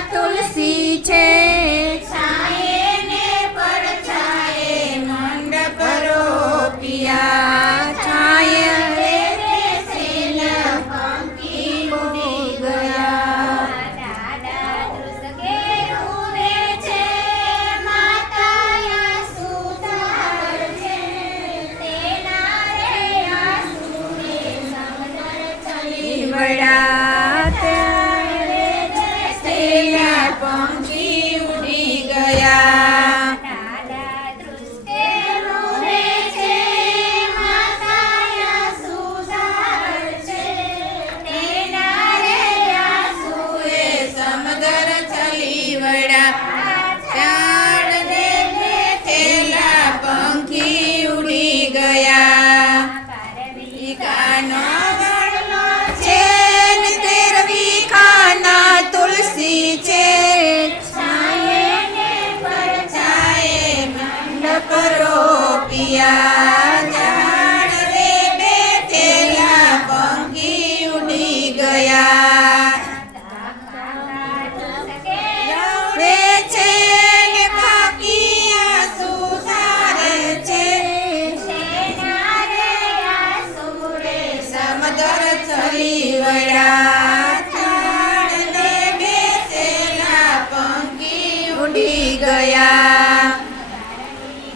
તુલસી છે. પંખી ઉડી ગયા. દાદા ધ્રુસકે રોપિયા ઝાડ રે બેઠેલા ઉડી ગયા. રવે છે ને છે. સમદર ચલી વડા ચાંદને બેસેલા પંખી ઉડી ગયા.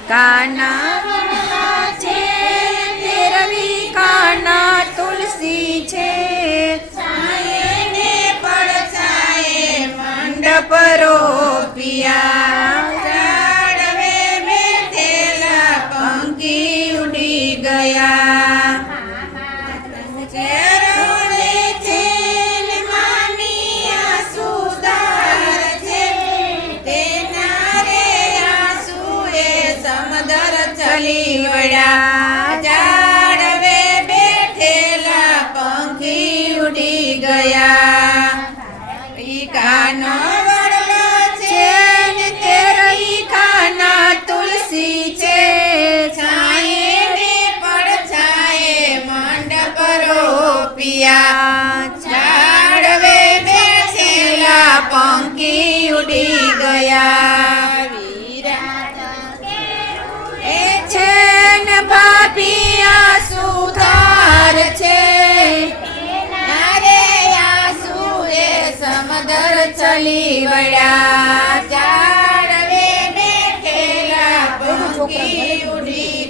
કાના મંડપ રોપિયા ચાડવે બેઠેલા પંખી ઉડી ગયા. ચલી વળ્યા. ઝાડવે બેઠેલા પંખી ઉડી ગયા. કાનો રોપિયા ઝાડવે બેઠેલા પંખી ઉડી ગયા. એ છે ને પાપિયા સુધાર છે. મારે એ સમદર ચલી વળ્યા. ચાડવે બેઠેલા પંખી ઉડી